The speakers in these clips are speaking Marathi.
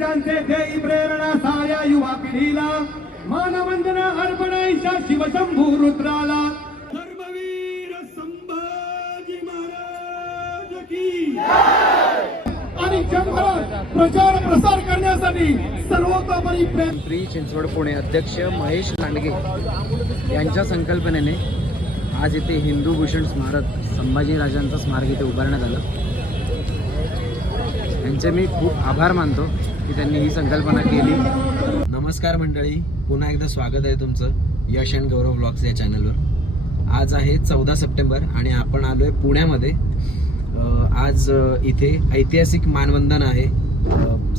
महाराजांचे देई प्रेरणा साऱ्या युवा पिढीला मानवंदना अर्पणाईच्या शिवशंभू रुद्राला. धर्मवीर संभाजी महाराज की आणि जगभरात प्रचार प्रसार करण्यासाठी सर्वतोपरी प्रयत्न पिंपरी चिंचवड पुणे अध्यक्ष महेश लांडगे यांच्या संकल्पनेने आज इथे हिंदू भूषण स्मारक संभाजीराजांचं स्मारक इथे उभारण्यात आलं. यांचे मी खूप आभार मानतो. की त्यांनी ही संकल्पना केली. नमस्कार मंडळी पुन्हा एकदा स्वागत आहे तुमचं यश अँड गौरव ब्लॉग्स या चॅनलवर. आज आहे चौदा सप्टेंबर आणि आपण आलो आहे पुण्यामध्ये आज इथे ऐतिहासिक मानवंदन आहे.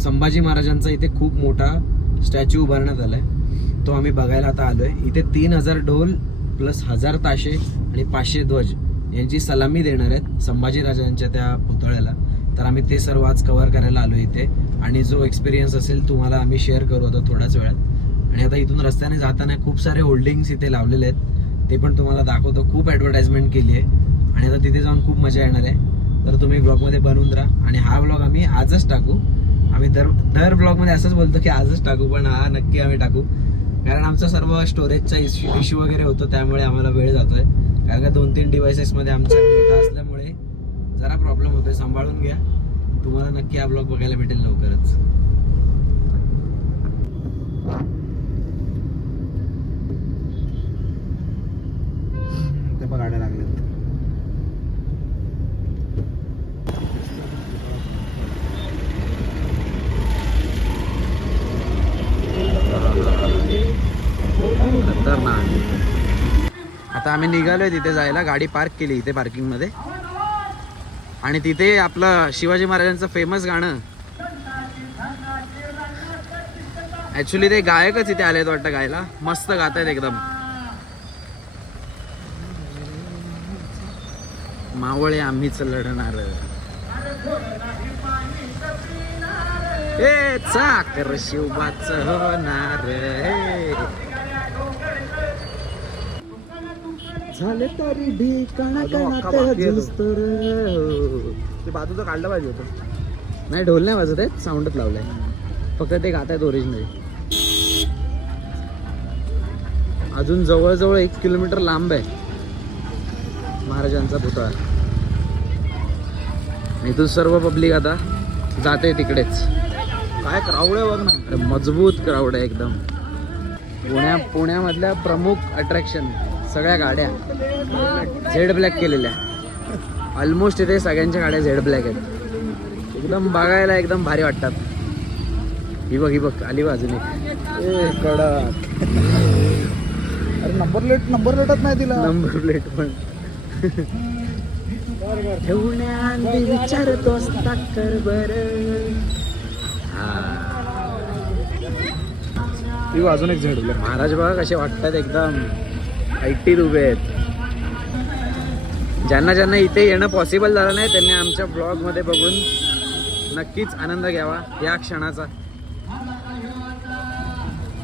संभाजी महाराजांचा इथे खूप मोठा स्टॅच्यू उभारण्यात आला आहे तो आम्ही बघायला आता आलो आहे इथे तीन हजार ढोल प्लस हजार ताशे आणि पाचशे ध्वज यांची सलामी देणार आहेत संभाजीराजांच्या त्या पुतळ्याला. तर आम्ही ते सर्व आज कव्हर करायला आलो इथे. आणि जो एक्सपिरियन्स असेल तुम्हाला आम्ही शेअर करू आता थोड्याच वेळात. आणि आता इथून रस्त्याने जाताना खूप सारे होल्डिंग्स इथे लावलेले आहेत. ते पण तुम्हाला दाखवतो. खूप ॲडव्हर्टाइजमेंट केली आहे. आणि आता तिथे जाऊन खूप मजा येणार आहे. तर तुम्ही ब्लॉगमध्ये बनवून राहा. आणि हा ब्लॉग आम्ही आजच टाकू. आम्ही दर दर ब्लॉगमध्ये असंच बोलतो की आजच टाकू पण हा नक्की आम्ही टाकू. कारण आमचा सर्व स्टोरेजचा इश्यू इश्यू वगैरे होतो त्यामुळे आम्हाला वेळ जातो आहे कारण का दोन तीन डिव्हायसेसमध्ये आमचा डेटा असल्यामुळे जरा प्रॉब्लेम होतो आहे सांभाळून घ्या. तुम्हाला नक्की हा ब्लॉग बघायला भेटेल लवकरच. ते पण गाड्या लागल्यात आता आम्ही निघालोय तिथे जायला गाडी पार्क केली इथे पार्किंगमध्ये. आणि तिथे आपलं शिवाजी महाराजांचं फेमस गाणं. ऍक्च्युली ते गायकच इथे आलेत वाटतं गायला. मस्त गात आहेत एकदम. मावळे आम्हीच लढणार. ए चाकर शिवबाच होणार हे. झाले तरी ढिकाणा कानात झुजतो रे. ते. बाजूचं काढलं पाहिजे होतं. नाही ढोल नाही वाजत आहेत साऊंडच लावलंय. फक्त ते गात आहेत ओरिजिनल अजून जवळजवळ एक किलोमीटर लांब आहे महाराजांचा पुतळा. इथून सर्व पब्लिक आता जाते तिकडेच. काय क्राऊड आहे बघ ना. अरे मजबूत क्राऊड आहे एकदम. पुण्या पुण्यामधल्या प्रमुख अट्रॅक्शन सगळ्या गाड्या झेड ब्लॅक केलेल्या. ऑलमोस्ट इथे सगळ्यांच्या गाड्या झेड ब्लॅक आहेत. एकदम बघायला एकदम भारी वाटतात. ही बघ ही बघ आली बाजूने ए कडक. अरे नंबर प्लेट नंबर प्लेटच नाही दिला. नंबर प्लेट पण. ठेवण्याआधी विचारतोस बर. अजून एक झेडलं महाराज बघा कसे वाटतात एकदम. ऐटीत उभे आहेत. ज्यांना ज्यांना इथे येणं पॉसिबल झालं नाही त्यांनी आमच्या ब्लॉगमध्ये बघून नक्कीच आनंद घ्यावा या क्षणाचा.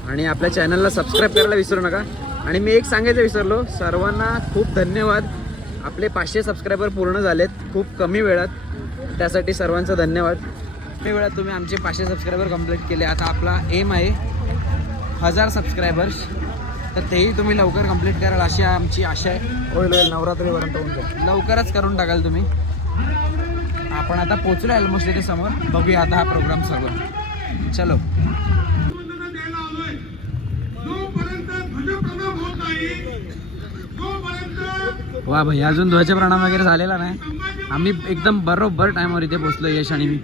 आणि आपल्या चॅनलला सबस्क्राईब करायला विसरू नका. आणि मी एक सांगायचं विसरलो सर्वांना खूप धन्यवाद. आपले पाचशे सबस्क्रायबर पूर्ण झालेत खूप कमी वेळात. त्यासाठी सर्वांचं धन्यवाद. कमी वेळात तुम्ही आमचे पाचशे सबस्क्रायबर कंप्लीट केले. आता आपला एम आहे हजार सबस्क्रायबर्स तर तेही तुम्ही लवकर कंप्लीट कराल अशी आमची आशा आहे. होईल होईल. नवरात्रीपर्यंत होऊन जाईल. लवकरच करून टाकाल तुम्ही. आपण आता पोचलो ऑलमोस्ट इथे समोर. बघूया आता हा प्रोग्राम सर्व चलो. जोपर्यंत ध्वजप्रणव होत नाही जोपर्यंत वा भाई अजून ध्वज प्रणाम वगैरे झालेला नाही. आम्ही एकदम बरोबर टायमावर इथे पोचलो यश आणि मी.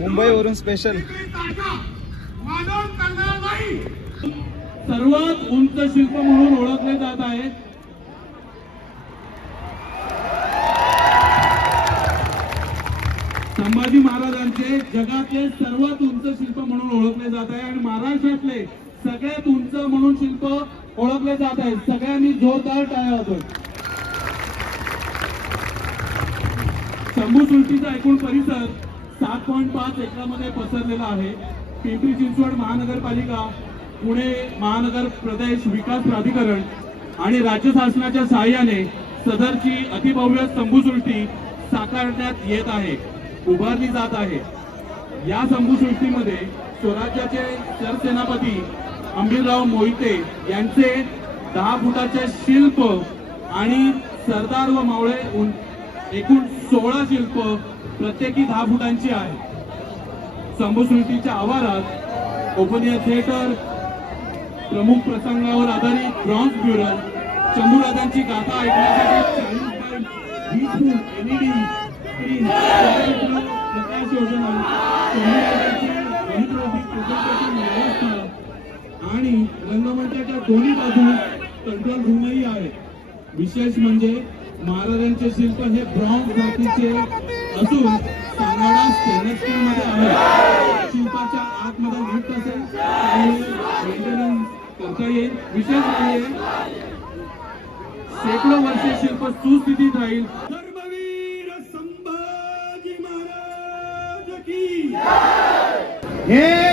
मुंबईवरून स्पेशल मानव करणार नाही सर्वात उंच शिल्प म्हणून ओळखले जात आहे. संभाजी महाराजांचे जगातले सर्वात उंच शिल्प म्हणून ओळखले जात आहे आणि महाराष्ट्रातले सगळ्यात उंच म्हणून शिल्प ओळखले जात आहे. सगळ्यांनी जोरदार टाळ्या वाजवा. शंभू सृष्टीचा एकूण परिसर सात पॉईंट पाच एकरामध्ये पसरलेला आहे. पिंपरी चिंचवड महानगरपालिका पुणे महानगर प्रदेश विकास प्राधिकरण आणि राज्य शासनाच्या सहाय्याने सदरची अतिभव्य संभूसृष्टी साकारण्यात येत आहे उभारली जात आहे. या संभूसृष्टीमध्ये स्वराज्याचे सरसेनापती अंबीरराव मोहिते यांचे दहा फुटाचे शिल्प आणि सरदार व मावळे एकूण सोळा शिल्प प्रत्येकी दहा फुटांची आहे संभूसृष्टीच्या आवारात ओपन थिएटर प्रमुख प्रसंगावर आधारित ब्रॉन्झ ब्युरल शंभूराजांची गाथा ऐकण्यासाठी एलईडी स्क्रीन प्रकाश योजना व्यवस्था आणि रंगमंचाच्या दोन्ही बाजू कंट्रोल रूमही आहे विशेष म्हणजे महाराजांचे शिल्प हे ब्रॉन्झ जातीचे असून सांगाडा स्टेनलेस स्टील मध्ये आहे शिल्पाच्या आतमध्ये लिफ्ट असेल आणि मेंटेनन्स करता येईल विशेष म्हणजे शेकडो वर्षे शिल्प सुस्थितीत राहील. धर्मवीर संभाजी महाराज की. हे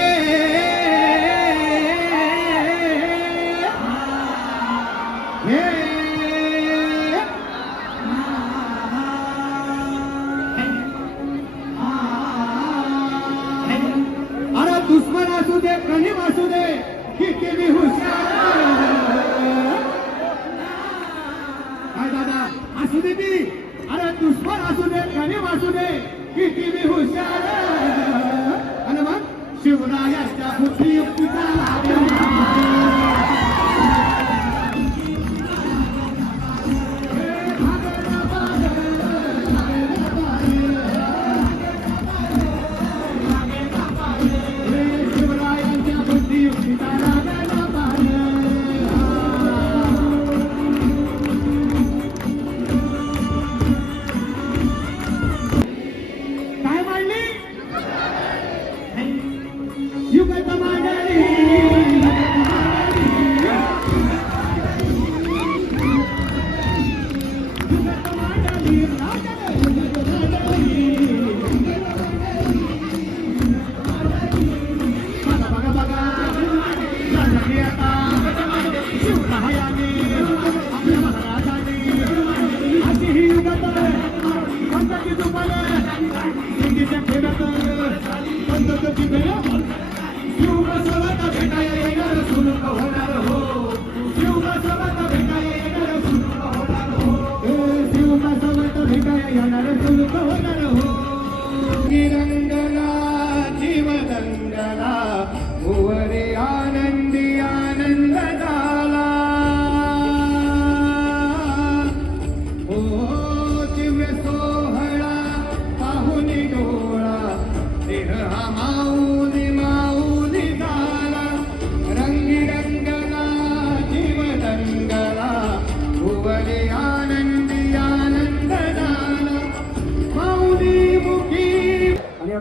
the man.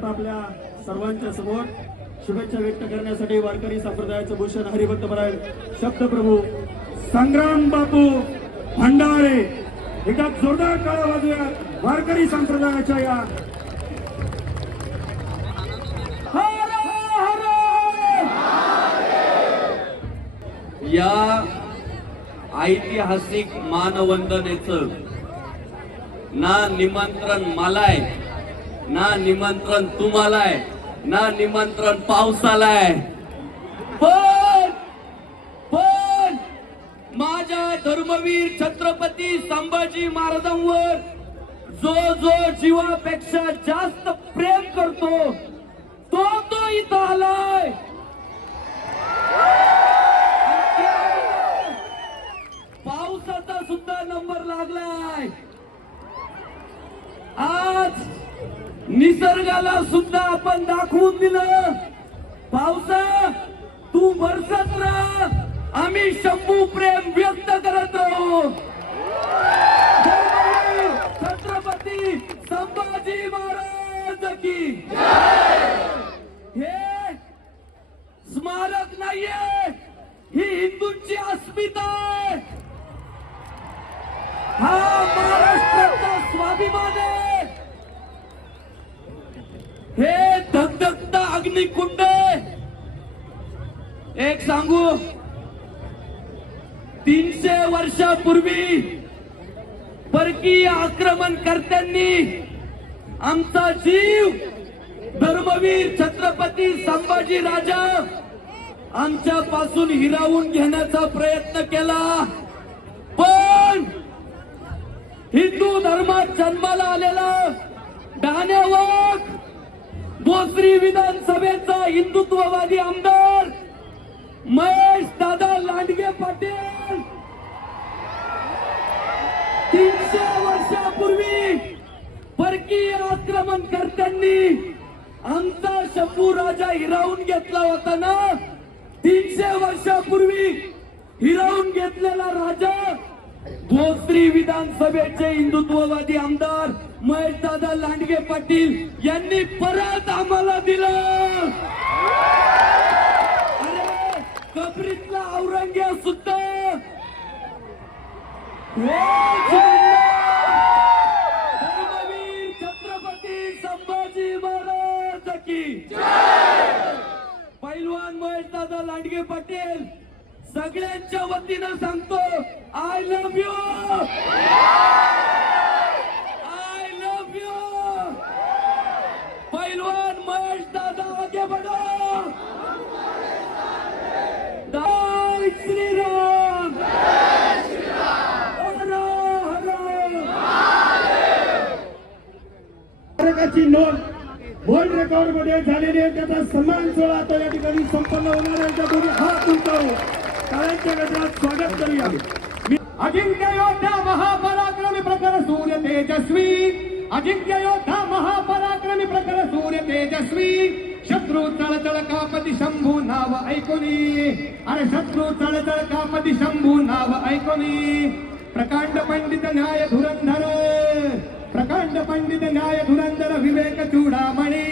आता आपल्या सर्वांच्या समोर शुभेच्छा व्यक्त करण्यासाठी वारकरी संप्रदायाचं भूषण हरिभक्त महाराज शब्दप्रभू संग्राम बापू भंडारे. एका जोरदार काळा वाजूया वारकरी संप्रदायाच्या या या ऐतिहासिक मानवंदनेचं ना निमंत्रण मला आहे ना निमंत्रण तुम्हाला आहे ना निमंत्रण पावसाला आहे पण पण माझ्या धर्मवीर छत्रपती संभाजी महाराजांवर जो जो जीवापेक्षा जास्त प्रेम करतो तो तो इथं आलाय. पावसाचा सुद्धा नंबर लागलाय आज निसर्गाला सुद्धा आपण दाखवून दिलं. पावसा तू बरसत राहा. आम्ही शंभू प्रेम व्यक्त करत राहू छत्रपती संभाजी महाराज की. हे स्मारक नाहीये ही हिंदूंची अस्मिता आहे. हा महाराष्ट्राचा स्वाभिमान आहे हे धगधगता अग्निकुंड एक सांगू? तीनशे वर्षापूर्वी परकीय आक्रमणकर्त्यांनी आमचा जीव धर्मवीर छत्रपती संभाजी राजा आमच्या पासून हिरावून घेण्याचा प्रयत्न केला. पण हिंदू धर्मात जन्माला आलेला डाण्यावर भोसरी विधानसभेचा हिंदुत्ववादी आमदार महेश दादा लांडगे पाटील. तीनशे वर्षापूर्वी परकीय आक्रमणकर्त्यांनी आमचा शंभू राजा हिरावून घेतला होता ना? तीनशे वर्षापूर्वी भोसरी विधानसभेचे हिंदुत्ववादी आमदार महेश दादा लांडगे पाटील यांनी परत आम्हाला दिलं. अरे कबरीतला औरंग्या सुद्धा. हो, छत्रपती संभाजी महाराज की पैलवान महेश दादा लांडगे पाटील. सगळ्यांच्या वतीनं सांगतो I love you I love you पैलवान महेश दादा आगे बढ़ो. जय श्रीराम. हर स्मारकाची नोंद. वर्ल्ड रेकॉर्डमध्ये झालेली आहे. त्याचा सन्मान सोहळा आता या ठिकाणी संपन्न होणार आहे. त्या दोन्ही हात उंचावू टाळ्यांच्या गजरात स्वागत करूया अजिंक्य योद्धा महापराक्रमी प्रखर सूर्य तेजस्वी. अजिंक्य योद्धा महापराक्रमी प्रखर सूर्य तेजस्वी. शत्रू चळचळ कापती शंभू नाव ऐकोनी. अरे शत्रू चळचळ कापती शंभू नाव ऐकोनी. प्रकांड पंडित न्याय धुरंधर. प्रकांड पंडित न्याय धुरंधर विवेक चूडामणी.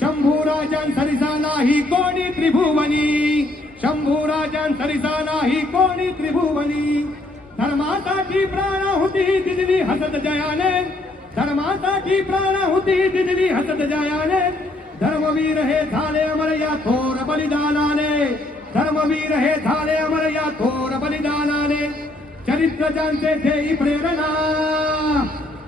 शंभू राजां सरिसा नाही कोणी त्रिभुवनी. शंभू सरिसा नाही कोणी त्रिभुवनी? धर्मासाठी प्राणाहुती दिली हसत जयाने धर्मासाठी प्राणाहुती दिली हसत जयाने धर्मवीर हे झाले अमर या थोर बलिदानाने. धर्मवीर हे झाले अमर या थोर बलिदानाने. चरित्र ज्यांचे देई प्रेरणा.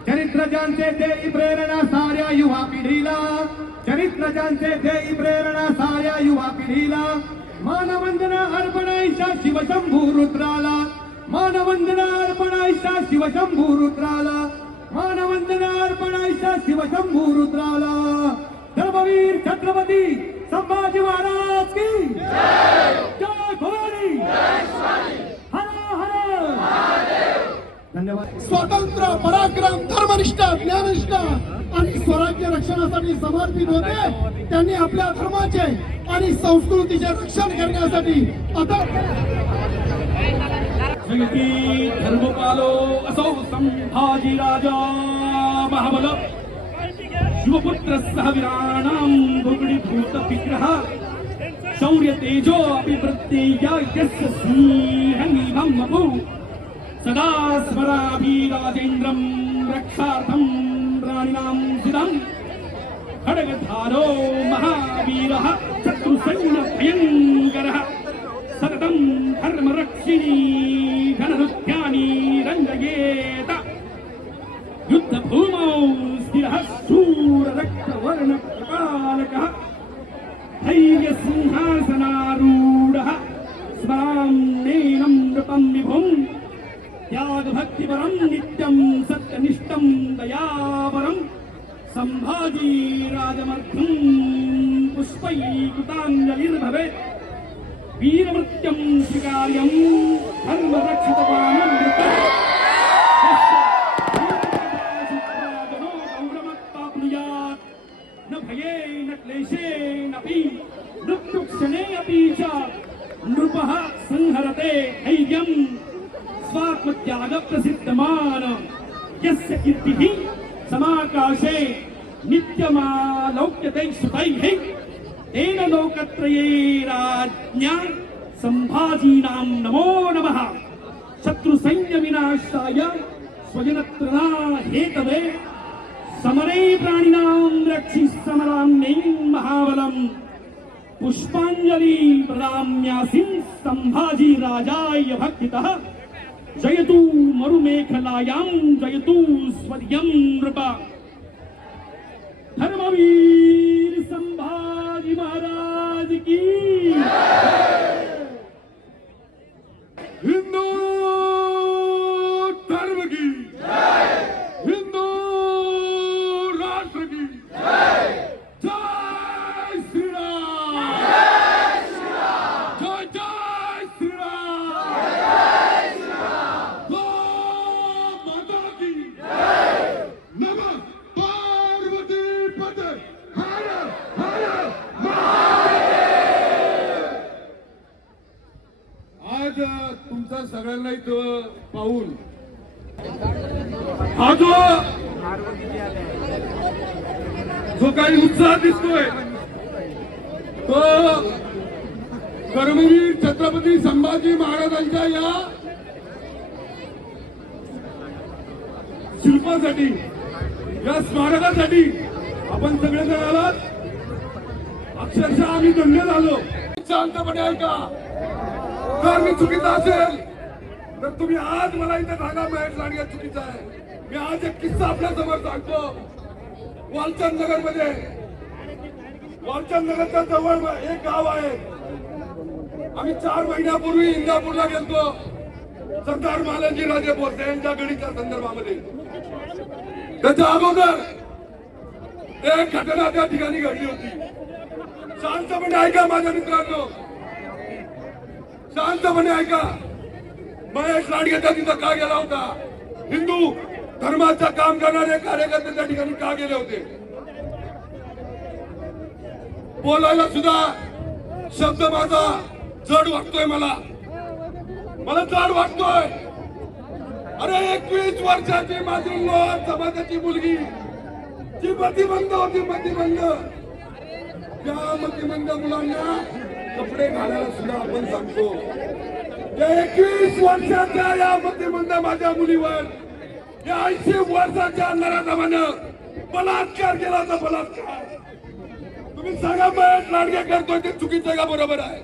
चरित्र ज्यांचे देई प्रेरणा साऱ्या युवा पिढीला. चरित्र ज्यांचे देई प्रेरणा साऱ्या युवा पिढीला. मानवंदना अर्पणायचा शिवशंभू रुद्राला. मानवंदना अर्पणायचा शिवशंभू रुद्राला. मानवंदना अर्पणायचा शिवशंभू रुद्राला. धर्मवीर छत्रपती संभाजी महाराज की जय भवानी. हर हर. धन्यवाद. स्वातंत्र्य पराक्रम धर्मनिष्ठा ज्ञाननिष्ठा आणि स्वराज्य रक्षणासाठी समर्पित होते. त्यांनी आपल्या धर्माचे आणि संस्कृतीचे रक्षण करण्यासाठी आता धर्मपालो असो संभाजी राजा महाबल। शिवपुत्र सह विराणाम भुगडी भूत विग्रह। शौर्य तेजो अभिवृत्तेय यस्य సదా స్మరాభీరాజేంద్రం రక్షార్థం ప్రాణినాం సిదం ఖడ్గధారో మహావీర శత్రుసైన్య భయంకర సతతం ధర్మరక్షిణీ ఘననృత్యాన్ని రంజయేత యుద్ధభూమౌ స్థిర శూరరక్తవర్ణ కృపాలక ధైర్యసింహాసనారూఢ స్మరాం నేనం నృపం విభుం त्यागभक्तिपरं नित्यं सत्यनिष्ठं दयापरं सम्भाजी राजमर्थं पुष्पैकृताञ्जलिर्भवेत् वीरमृत्यं स्वीकार्यं धर्मरक्षितवानमृतम् लोकत्रये राज्ञा सम्भाजीनां नमो नमः शत्रुसैन्यविनाशाय स्वजनत्रणा हेतवे समरे प्राणिनां रक्षि समराम्यै महाबलम् पुष्पाञ्जलि प्रदाम्यासिं राजाय भक्तितः जयतु मरुमेखलायां जयतु स्वर्यं नृप धर्मवीर जो जो काही उत्साह दिसतोय तो कर्मवीर छत्रपती संभाजी महाराजांच्या या शिल्पासाठी या स्मारकासाठी आपण सगळेजण आलात. अक्षरशः आम्ही धन्य झालो. शांतपणे ऐका. जर मी चुकीचा असेल तर तुम्ही आज मला इथे सांगा महेश लांडगे चुकीचा आहे. मी आज एक किस्सा आपल्यासमोर सांगतो. वालचंद नगरमध्ये वालचंद नगरच्या जवळ एक गाव आहे. आम्ही चार महिन्यापूर्वी इंदापूरला गेलतो. सरदार मालाजी राजे भोसले यांच्या गडीच्या संदर्भामध्ये. त्याच्या अगोदर एक घटना त्या ठिकाणी घडली होती. शांतपणे ऐका माझ्या मित्रांनो. शांतपणे ऐका. महेश लाडगे त्या तिथं का गेला होता? हिंदू धर्माचं काम करणारे कार्यकर्ते त्या ठिकाणी का गेले होते? बोलायला सुद्धा शब्द माझा जड वाटतोय मला. मला जड वाटतोय. अरे एकवीस वर्षाची माझी लोक समाजाची मुलगी. जी प्रतिबंध होती प्रतिबंध. त्या प्रतिबंध मुलांना कपडे घालायला सुद्धा आपण सांगतो. या एकवीस वर्षाच्या या प्रतिबंध माझ्या मुलीवर या ऐंशी वर्षाच्या नराधमानं बलात्कार केला होता बलात्कार. तुम्ही सांगा महेश लाडगे करतोय ते चुकीचं आहे का बरोबर आहे?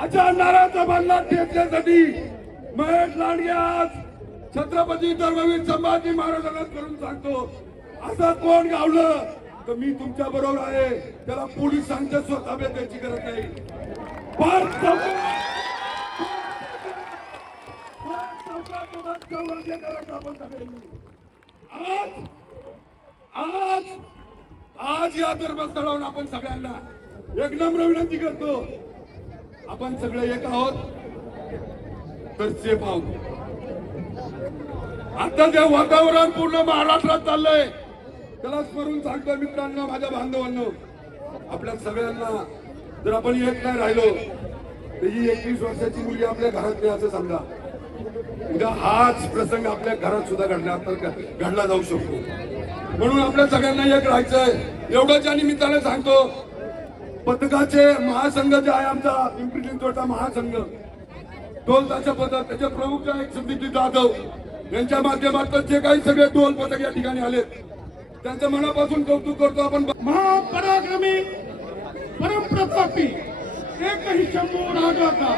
अशा नाराजमांना ठेचण्यासाठी महेश लांडगे आज छत्रपती धर्मवीर संभाजी महाराजांना करून सांगतो असं कोण गावलं तर मी तुमच्या बरोबर आहे. त्याला पोलिसांच्या स्वतः द्यायची गरज नाही. फार आज आज आज या धर्मस्थळावर आपण सगळ्यांना एक नम्र विनंती करतो. आपण सगळे एक आहोत. तर सेफ आहोत आता जे वातावरण पूर्ण महाराष्ट्रात चाललंय त्याला स्मरून सांगतो मित्रांनो माझ्या बांधवांनो. आपल्या सगळ्यांना जर आपण एक नाही राहिलो तर ही एकवीस वर्षाची मुलगी आपल्या घरात नाही असं समजा उद्या हाच प्रसंग आपल्या घरात सुद्धा घडला तर घडला जाऊ शकतो. म्हणून आपल्या सगळ्यांना एक राहायचंय. एवढ्याच्या निमित्ताने सांगतो पथकाचे महासंघ जे आहे आमचा पिंपरी चिंचवडचा महासंघ टोल ताशा पथक त्याचे प्रमुख जे आहेत जाधव यांच्या माध्यमातून जे काही सगळे टोल पथक या ठिकाणी आले त्यांचं मनापासून कौतुक करतो आपण. महापराक्रमी परमप्रतापी एकही शंभू राजाचा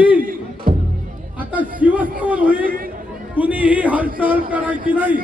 तीन आता शिवस्तवन होईल कुणीही हालचाल करायची नाही.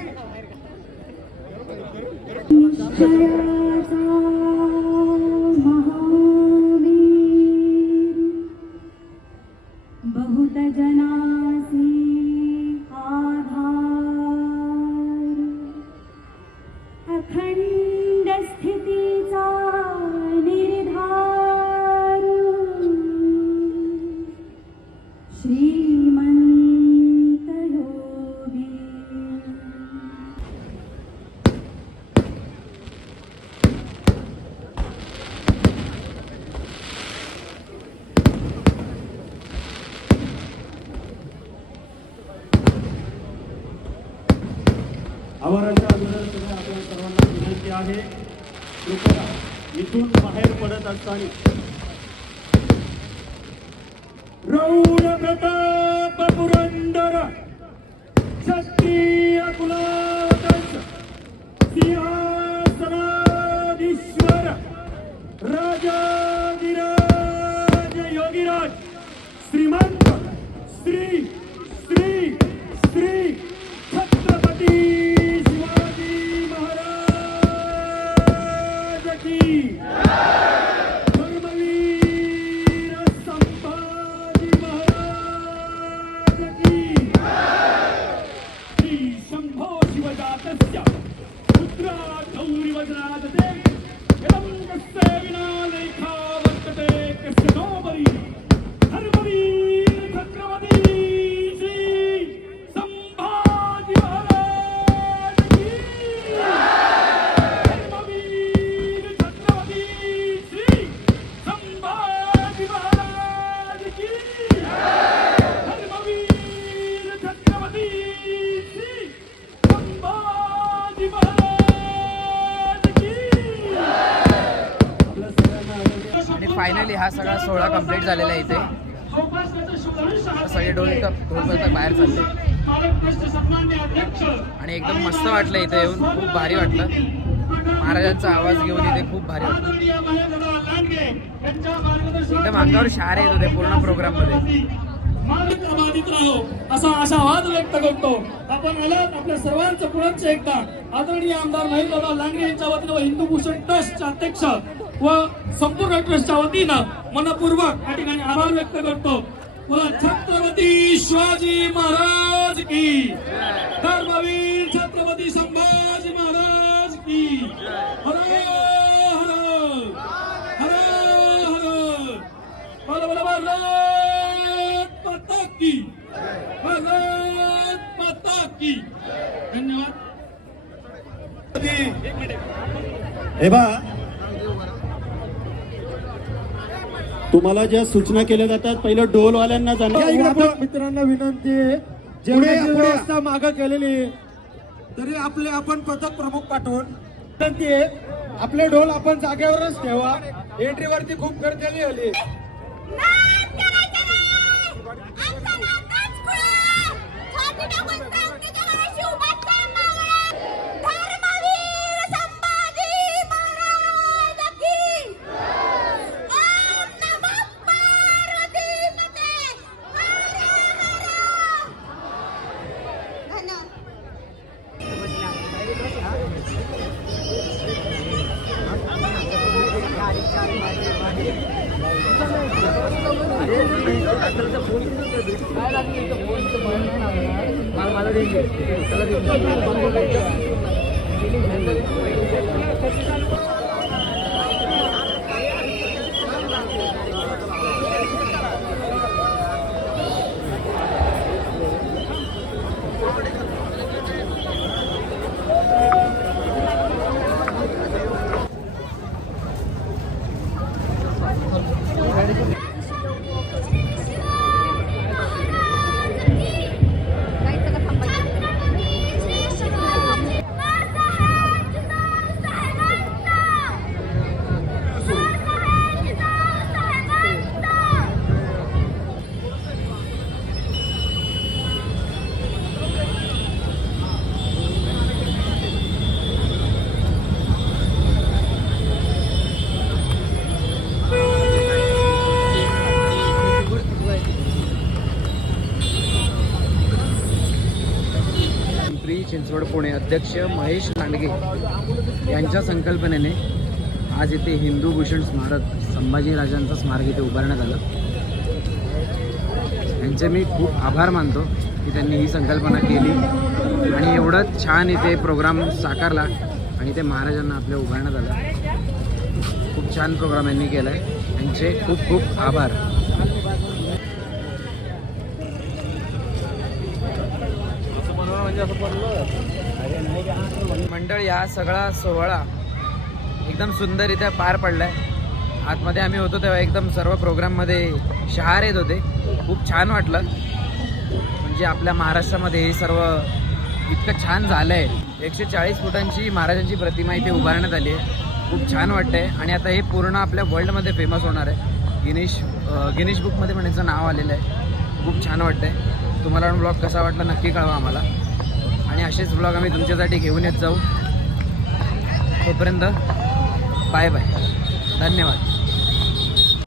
आहे. कृपया इथून बाहेर पडत असताना. रौण प्रताप पुरंदर क्षत्रिय कुलावतंस सिंहासनाधीश्वर राजा वाटलं इथे येऊन खूप भारी वाटलं. महाराजांचा आवाज घेऊन इथे खूप भारी वाटलं. एकदम अंगावर शार येत होते पूर्ण प्रोग्राममध्ये प्रमाणित राहो असा आशावाद व्यक्त करतो. आपण आलात आपल्या सर्वांचं पुनश्च एकदा आदरणीय आमदार महेंद्रराव लांडगे यांच्या वतीनं व हिंदू भूषण ट्रस्टच्या अध्यक्ष व संपूर्ण ट्रस्टच्या वतीनं मनपूर्वक या ठिकाणी आभार व्यक्त करतो. व छत्रपती शिवाजी महाराज की धर्मवीर की। हर हर हर हर। बोला बोला भारत माता की। भारत माता की। धन्यवाद। हे बा तुम्हाला ज्या सूचना केल्या जातात पहिलं डोलवाल्यांना जाणार मित्रांना विनंती आहे. जेवढी मागं केलेली आहे, तरी आपले आपण पथक प्रमुख पाठवून विनंती आहे आपले ढोल आपण जागेवरच ठेवा. एंट्रीवरती खूप गर्दी आली अध्यक्ष महेश लांडगे यांच्या संकल्पनेने आज इथे हिंदू भूषण स्मारक संभाजीराजांचं स्मारक इथे उभारण्यात आलं. यांचे मी खूप आभार मानतो की त्यांनी ही संकल्पना केली. आणि एवढं छान इथे प्रोग्राम साकारला आणि ते महाराजांना आपल्या उभारण्यात आलं. खूप छान प्रोग्राम यांनी केला आहे यांचे खूप खूप आभार. मंडळ हा सगळा सोहळा एकदम सुंदररित्या पार पडलाय. आतमध्ये आम्ही होतो तेव्हा एकदम सर्व प्रोग्राममध्ये शहार येत होते. खूप छान वाटलं. म्हणजे आपल्या महाराष्ट्रामध्ये हे सर्व इतकं छान झालं आहे एकशे चाळीस फुटांची महाराजांची प्रतिमा इथे उभारण्यात आली आहे. खूप छान वाटतंय. आणि आता हे पूर्ण आपल्या वर्ल्डमध्ये फेमस होणार आहे. गिनीश गिनीश बुकमध्ये पण याचं नाव आलेलं आहे. खूप छान वाटतंय. तुम्हाला ब्लॉग कसा वाटला नक्की कळवा आम्हाला. आणि असेच ब्लॉग आम्ही तुमच्यासाठी घेऊन येत जाऊ. तोपर्यंत बाय बाय धन्यवाद.